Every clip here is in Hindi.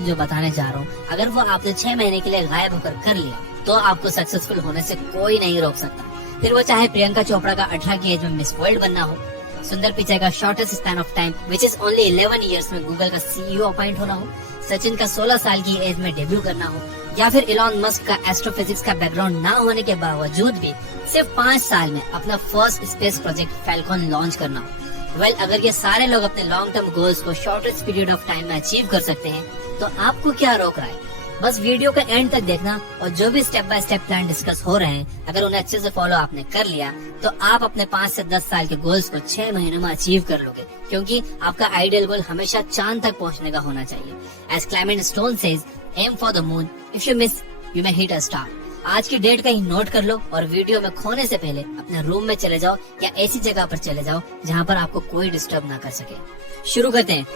जो बताने जा रहा हूँ, अगर वो आपने 6 महीने के लिए गायब होकर कर लिया तो आपको सक्सेसफुल होने से कोई नहीं रोक सकता। फिर वो चाहे प्रियंका चोपड़ा का 18 की एज में मिस वर्ल्ड बनना हो, सुंदर पिचाई का shortest span of time which is only 11 years में गूगल का CEO अपॉइंट होना हो, सचिन का 16 साल की एज में डेब्यू करना हो, या फिर इलॉन मस्क का एस्ट्रोफिजिक्स का बैकग्राउंड ना होने के बावजूद भी सिर्फ 5 साल में अपना first space project Falcon launch करना हो। अगर ये सारे लोग अपने लॉन्ग टर्म गोल्स को शॉर्टेस्ट पीरियड ऑफ टाइम में अचीव कर सकते हैं तो आपको क्या रोक रहा है? बस वीडियो का एंड तक देखना और जो भी step by step plan discuss हो रहे हैं, अगर उन्हें अच्छे से फॉलो आपने कर लिया तो आप अपने 5 से 10 साल के गोल्स को 6 महीनों में अचीव कर लोगे, क्योंकि आपका आइडियल गोल हमेशा चांद तक पहुंचने का होना चाहिए। As Clement Stone says, aim for the moon, if you miss you may hit a star. आज की डेट कहीं नोट कर लो और वीडियो में खोने से पहले अपने रूम में चले जाओ या ऐसी जगह पर चले जाओ जहाँ पर आपको कोई डिस्टर्ब ना कर सके। शुरू करते हैं।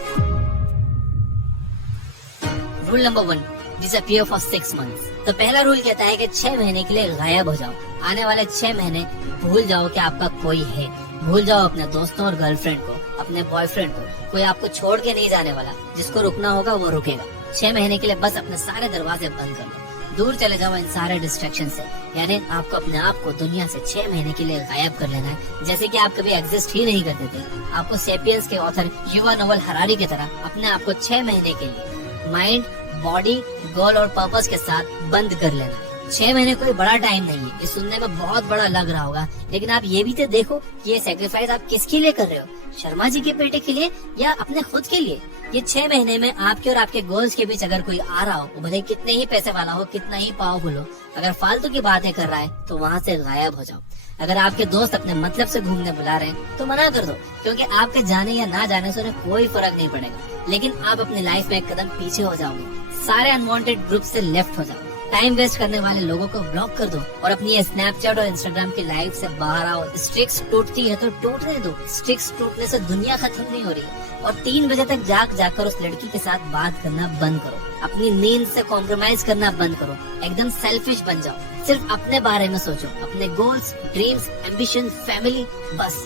Rule number 1, disappear for 6 months. तो पहला रूल कहता है कि 6 महीने के लिए गायब हो जाओ। आने वाले 6 महीने भूल जाओ कि आपका कोई है। भूल जाओ अपने दोस्तों और गर्लफ्रेंड को, अपने बॉयफ्रेंड को। कोई आपको छोड़ के नहीं जाने वाला, जिसको रुकना होगा वो रुकेगा। 6 महीने के लिए बस अपने सारे दरवाजे बंद कर लो, दूर चले जाओ इन सारे डिस्ट्रैक्शन से। यानी आपको अपने आप को दुनिया से 6 महीने के लिए गायब कर लेना है, जैसे कि आप कभी एग्जिस्ट ही नहीं करते थे। आपको सेपियंस के ऑथर युवा नोवेल हरारी की तरह अपने आप को 6 महीने के लिए माइंड, बॉडी, गोल और पर्पस के साथ बंद कर लेना। 6 महीने कोई बड़ा टाइम नहीं है, ये सुनने में बहुत बड़ा लग रहा होगा, लेकिन आप ये भी तो देखो कि ये सेक्रीफाइस आप किसके लिए कर रहे हो? शर्मा जी के बेटे के लिए या अपने खुद के लिए? ये 6 महीने में आपके और आपके गोल्स के बीच अगर कोई आ रहा हो, भले कितने ही पैसे वाला हो, कितना ही पावरफुल हो, अगर फालतू की बातें कर रहा है तो वहाँ से गायब हो जाओ। अगर आपके दोस्त अपने मतलब से घूमने बुला रहे हैं तो मना कर दो, क्योंकि आपके जाने या ना जाने से उन्हें कोई फर्क नहीं पड़ेगा, लेकिन आप अपनी लाइफ में एक कदम पीछे हो जाओगे। सारे अनवांटेड ग्रुप से लेफ्ट हो जाओ। टाइम वेस्ट करने वाले लोगों को ब्लॉक कर दो और अपनी स्नैपचैट और इंस्टाग्राम की लाइफ से बाहर आओ। स्ट्रिक्स टूटती है तो टूटने दो। स्ट्रिक्स टूटने से दुनिया खत्म नहीं हो रही। और 3 बजे तक जाकर उस लड़की के साथ बात करना बंद करो। अपनी नींद से कॉम्प्रोमाइज करना बंद करो। एकदम सेल्फिश बन जाओ। सिर्फ अपने बारे में सोचो, अपने गोल्स, ड्रीम्स, एम्बिशन, फैमिली। बस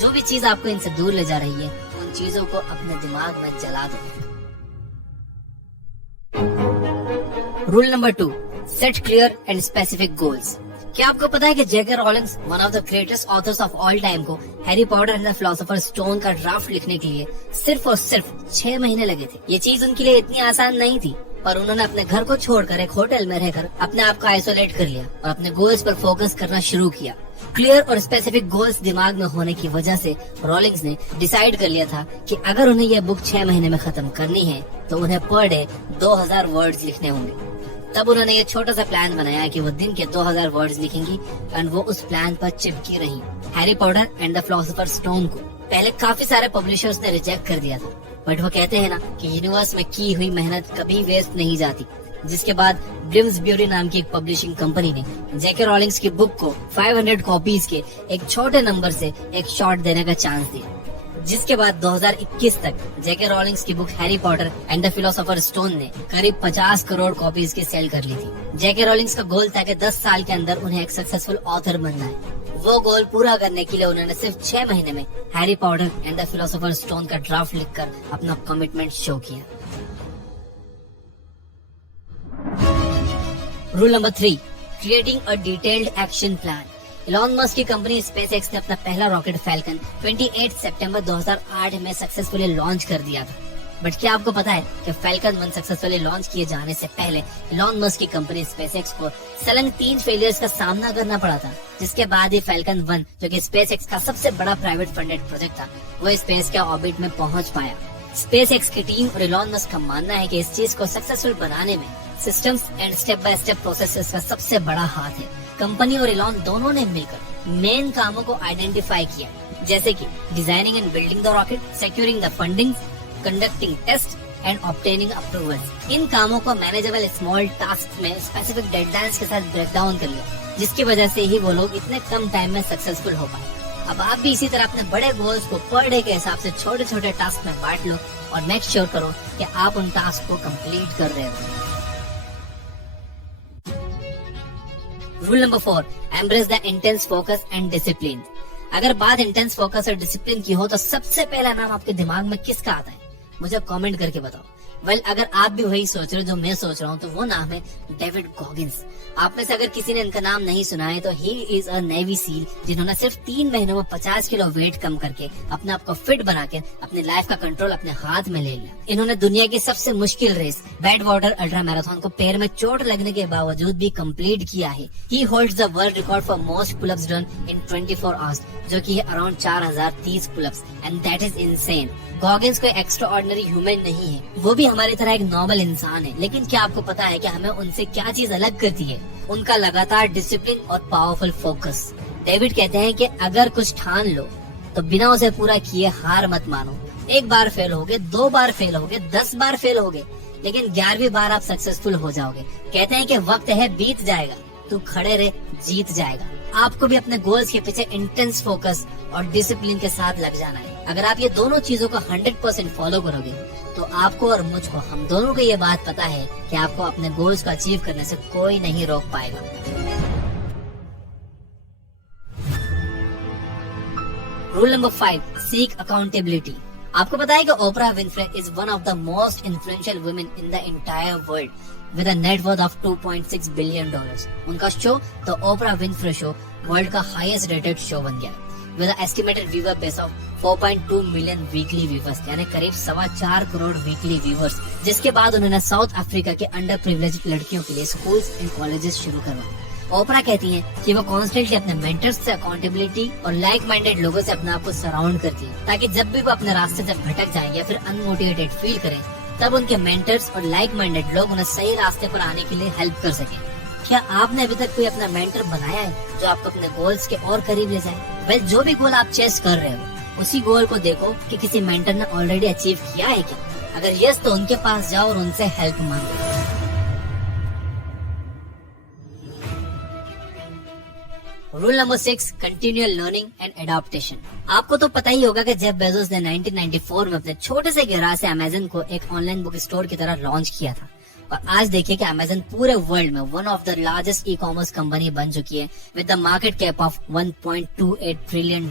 जो भी चीज आपको इनसे दूर ले जा रही है, उन चीजों को अपने दिमाग में जला दो। Rule number 2, set clear and specific goals. क्या आपको पता है कि JK Rowlings, one of the greatest authors of all time, को Harry Potter and the philosopher stone का ड्राफ्ट लिखने के लिए सिर्फ और सिर्फ 6 महीने लगे थे। ये चीज उनके लिए इतनी आसान नहीं थी, पर उन्होंने अपने घर को छोड़कर एक होटल में रहकर अपने आप को आइसोलेट कर लिया और अपने गोल्स पर फोकस करना शुरू किया। क्लियर और स्पेसिफिक गोल्स दिमाग में होने की वजह से रॉलिंग्स ने डिसाइड कर लिया था कि अगर उन्हें यह बुक 6 महीने में खत्म करनी है तो उन्हें पर डे 2000 वर्ड्स लिखने होंगे। तब उन्होंने ये छोटा सा प्लान बनाया कि वो दिन के 2000 वर्ड्स लिखेंगी एंड वो उस प्लान पर चिपकी रही। Harry Potter and the philosopher stone को पहले काफी सारे पब्लिशर्स ने रिजेक्ट कर दिया था, बट वो कहते हैं ना कि यूनिवर्स में की हुई मेहनत कभी वेस्ट नहीं जाती। जिसके बाद ब्रिम्सब्यूरी नाम की एक पब्लिशिंग कंपनी ने जेके रॉलिंग्स की बुक को 500 कॉपीज के एक छोटे नंबर से एक शॉट देने का चांस दिया। जिसके बाद 2021 तक जेके रॉलिंग्स की book Harry Potter and the philosopher stone ने करीब 50 करोड़ कॉपीज की सेल कर ली थी। जेके रॉलिंग्स का गोल था कि 10 साल के अंदर उन्हें एक सक्सेसफुल ऑथर बनना है। वो गोल पूरा करने के लिए उन्होंने सिर्फ 6 महीने में Harry Potter and the philosopher stone का ड्राफ्ट लिखकर अपना कमिटमेंट शो किया। Rule number 3, creating a detailed action plan. Elon Musk की कंपनी स्पेसएक्स ने अपना पहला रॉकेट फैल्कन 28 सितंबर 2008 में सक्सेसफुली लॉन्च कर दिया था। बट क्या आपको पता है कि फैल्कन 1 सक्सेसफुली लॉन्च किए जाने से पहले इलॉन मस्क की कंपनी स्पेसएक्स को सलंग 3 फेलियर्स का सामना करना पड़ा था, जिसके बाद ही फैल्कन 1, जो कि स्पेसएक्स का सबसे बड़ा प्राइवेट फंडेड प्रोजेक्ट था, वो स्पेस के ऑर्बिट में पहुंच पाया। स्पेसएक्स की टीम और इलॉन मस्क का मानना है कि इस चीज को सक्सेसफुल बनाने में systems and step by step processes का सबसे बड़ा हाथ है। कंपनी और इलॉन दोनों ने मिलकर मेन कामों को आइडेंटिफाई किया, जैसे कि designing and building the rocket, securing the funding, conducting test and obtaining approvals. इन कामों को मैनेजेबल स्मॉल टास्क में स्पेसिफिक डेडलाइंस के साथ ब्रेक डाउन कर लिया, जिसकी वजह से ही वो लोग इतने कम टाइम में सक्सेसफुल हो पाए। अब आप भी इसी तरह अपने बड़े गोल्स को पर डे के हिसाब से छोटे छोटे टास्क में बांट लो और मेक श्योर करो कि आप उन टास्क को कंप्लीट कर रहे हो। Rule number 4, embrace the intense focus and discipline. अगर बात इंटेंस फोकस और डिसिप्लिन की हो तो सबसे पहला नाम आपके दिमाग में किसका आता है? मुझे कमेंट करके बताओ। वेल अगर आप भी वही सोच रहे हो जो मैं सोच रहा हूँ तो वो नाम है डेविड गॉगिंस। आप में से अगर किसी ने इनका नाम नहीं सुना है तो he is a navy seal जिन्होंने सिर्फ 3 महीनों में 50 किलो वेट कम करके अपने आप को फिट बना के अपनी लाइफ का कंट्रोल अपने हाथ में ले लिया। इन्होंने दुनिया की सबसे मुश्किल race bad water ultra marathon को पैर में चोट लगने के बावजूद भी कंप्लीट किया है। ही holds the world record for most pullups done in 24 hours जो कि है around 4030 pullups and that is insane. Goggins कोई एक्स्ट्रा ऑर्डिनरी ह्यूमन नहीं है, वो भी हमारी तरह एक नॉर्मल इंसान है। लेकिन क्या आपको पता है कि हमें उनसे क्या चीज अलग करती है? उनका लगातार डिसिप्लिन और पावरफुल फोकस। डेविड कहते हैं कि अगर कुछ ठान लो तो बिना उसे पूरा किए हार मत मानो। एक बार फेल होगे, 2 बार फेल होगे, 10 बार फेल होगे, लेकिन 11वीं बार आप सक्सेसफुल हो जाओगे। कहते हैं कि वक्त है बीत जाएगा, तू खड़े रहे जीत जाएगा। आपको भी अपने गोल्स के पीछे इंटेंस फोकस और डिसिप्लिन के साथ लग जाना है। अगर आप ये दोनों चीजों को 100% फॉलो करोगे तो आपको और मुझको, हम दोनों को ये बात पता है कि आपको अपने गोल्स को अचीव करने से कोई नहीं रोक पाएगा। Rule number 5, seek accountability. आपको पता है कि Oprah Winfrey is one of the most influential women in the entire world with a net worth of $2.6 billion. उनका show the Oprah Winfrey show world का हाईएस्ट रेटेड शो बन गया with estimated viewer base of 4.2 million weekly viewers, यानी करीब 4.25 करोड़ वीकली व्यूवर्स। जिसके बाद उन्होंने साउथ अफ्रीका के अंडर प्रिविलेज्ड लड़कियों के लिए स्कूल्स एंड कॉलेजेस शुरू करवाए। ओपरा कहती हैं कि वो कॉन्स्टेंटली अपने मेंटर्स से अकाउंटेबिलिटी और लाइक माइंडेड लोगों से अपने आप को सराउंड करती है ताकि जब भी वो अपने रास्ते से भटक जाए या फिर अनमोटिवेटेड फील करें तब उनके मेंटर्स और लाइक माइंडेड लोग उन्हें सही रास्ते पर आने के लिए हेल्प कर सके। क्या आपने अभी तक कोई अपना मेंटर बनाया है जो आपको अपने गोल्स के और करीब ले जाए? वेल जो भी गोल आप चेस कर रहे हो उसी गोल को देखो कि किसी मेंटर ने ऑलरेडी अचीव किया है क्या। अगर यस तो उनके पास जाओ और उनसे हेल्प मांगो। Rule number 6, continual learning and adaptation. आपको तो पता ही होगा कि जेफ बेजोस ने 1994 में अपने छोटे से गैराज से अमेज़न को एक ऑनलाइन बुक स्टोर की तरह लॉन्च किया था और आज देखिए कि अमेज़न पूरे वर्ल्ड में one of the largest e commerce company बन चुकी है with the market cap of $1.28 trillion.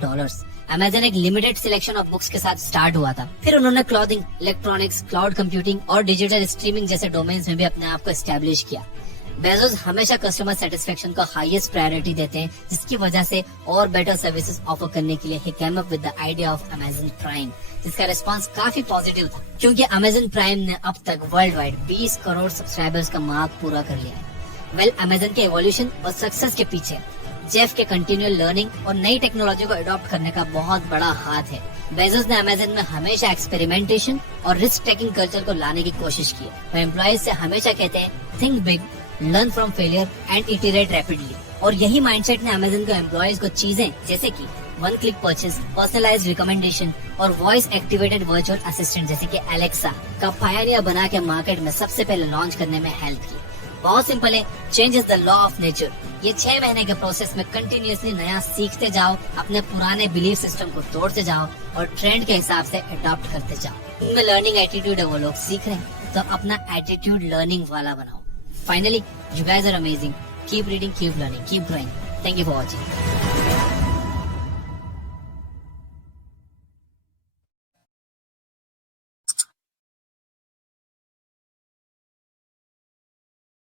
Amazon एक लिमिटेड सिलेक्शन ऑफ बुक्स के साथ स्टार्ट हुआ था, फिर उन्होंने क्लॉथिंग, इलेक्ट्रॉनिक्स, क्लाउड कंप्यूटिंग और डिजिटल स्ट्रीमिंग जैसे डोमेन्स में भी अपने आप को एस्टेब्लिश किया। बेजोस हमेशा कस्टमर सेटिस्फेक्शन को हाईएस्ट प्रायोरिटी देते हैं, जिसकी वजह से और बेटर सर्विसेज ऑफर करने के लिए he came up with the idea of Amazon Prime, जिसका रिस्पांस काफी पॉजिटिव था क्योंकि अमेज़न प्राइम ने अब तक वर्ल्ड वाइड 20 करोड़ सब्सक्राइबर्स का मार्क पूरा कर लिया है। वेल अमेज़न के एवोल्यूशन और सक्सेस के पीछे जेफ के कंटिन्यूअल लर्निंग और नई टेक्नोलॉजी को अडॉप्ट करने का बहुत बड़ा हाथ है। बेजोस ने अमेज़न में हमेशा एक्सपेरिमेंटेशन और रिस्क टेकिंग कल्चर को लाने की कोशिश की है। वो एम्प्लॉइज से हमेशा कहते हैं think big, learn from failure and iterate rapidly. और यही माइंडसेट ने अमेज़न के एम्प्लॉइज को चीजें जैसे कि 1 क्लिक परचेज, पर्सनलाइज्ड रिकमेंडेशन और वॉइस एक्टिवेटेड वर्चुअल असिस्टेंट जैसे कि एलेक्सा का पायनियर बना के मार्केट में सबसे पहले लॉन्च करने में हेल्प की। बहुत सिंपल है, change is the law of nature. ये 6 महीने के प्रोसेस में कंटिन्यूअसली नया सीखते जाओ, अपने पुराने बिलीफ सिस्टम को तोड़ते जाओ और ट्रेंड के हिसाब से अडॉप्ट करते जाओ। इनमें लर्निंग एटीट्यूड है, वो लोग सीख रहे हैं तो अपना एटीट्यूड लर्निंग वाला बनाओ। Finally, you guys are amazing. Keep reading, keep learning, keep growing. Thank you for watching.